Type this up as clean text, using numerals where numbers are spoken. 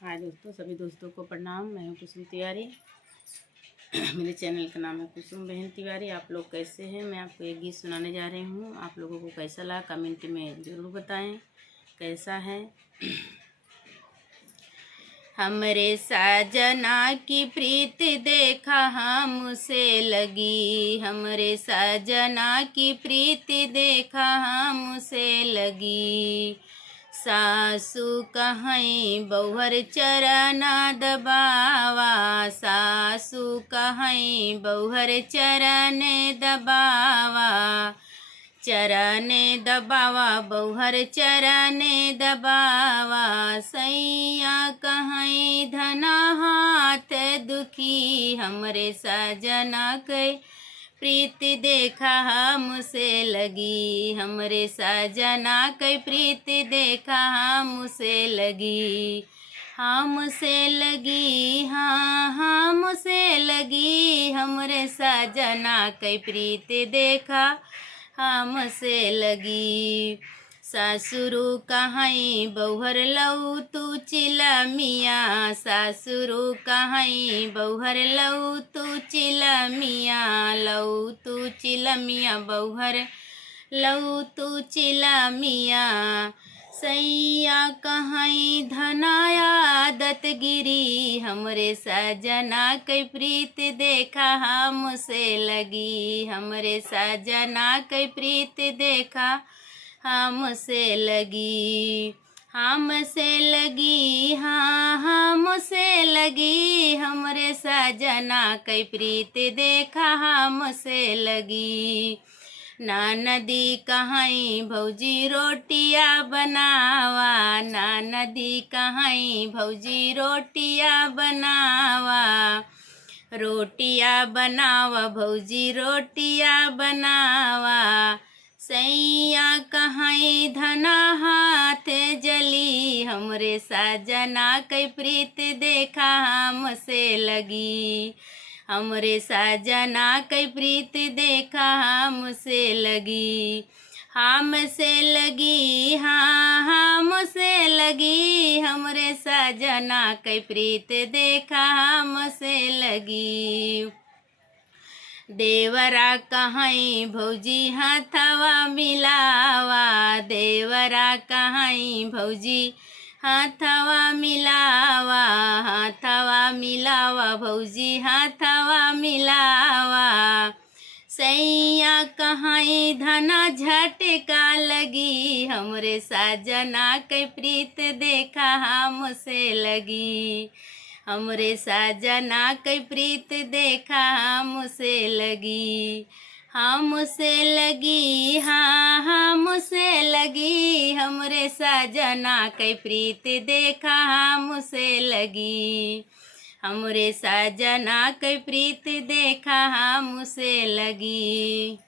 हाय दोस्तों, सभी दोस्तों को प्रणाम। मैं हूँ कुसुम तिवारी। मेरे चैनल का नाम है कुसुम बहन तिवारी। आप लोग कैसे हैं? मैं आपको एक गीत सुनाने जा रही हूँ। आप लोगों को कैसा लगा कमेंट में ज़रूर बताएं कैसा है। हमरे साजना की प्रीत देखा हमसे लगी, हमरे साजना की प्रीत देखा हमसे लगी। सासु कहीं बहुहर चरना दबावा, सासु कहीं बहुहर चरण दबावा, चरने दबावा बहुहर चरने दबावा। सैया कहीं धना हाथ दुखी, हमरे सजना के प्रीति देखा हमसे लगी, हमरे सजना के प्रीति देखा हमसे लगी। हमसे लगी, हाँ हमसे लगी, हमरे सजना के प्रीति देखा हमसे लगी। सासुरु कहीं बहुहर लऊ तू चिलमिया, सासुरु कहीं बहुहर लऊ तू चिलमिया, लऊ तू चिलमिया बहुहर लऊ तू चिलमिया। सैया कहीं धनायादत गिरी, हमरे सजना के प्रीत देखा हमसे लगी, हमरे सजना के प्रीत देखा हमसे लगी। हमसे लगी, हाँ हमसे लगी, हमरे सजना के प्रीत देखा हमसे लगी। ना नदी कहीं भौजी रोटिया बनावा, ना नदी कहीं भौजी रोटिया बनावा, रोटिया बनावा भौजी रोटिया बनावा। सैया कहीं धना हाथ जली, हमरे सजना के प्रीत देखा हमसे लगी, हमरे सजना के प्रीत देखा हमसे लगी। हमसे लगी, हाँ हमसे लगी, हमरे सजना के प्रीत देखा हमसे लगी। देवरा कहीं भौजी हाथवा मिलावा, देवरा कहीं भौजी हाथवा मिलावा, हाथवा मिलावा भौजी हाथवा मिलावा। सैया कहीं धना झटका लगी, हमरे सजना के प्रीत देखा हमसे लगी, हमरे सजना के प्रीत देखा हमसे लगी। हमसे लगी, हाँ हमसे लगी, हमरे सजना के प्रीत देखा हमसे लगी, हमरे सजना के प्रीत देखा हमसे लगी।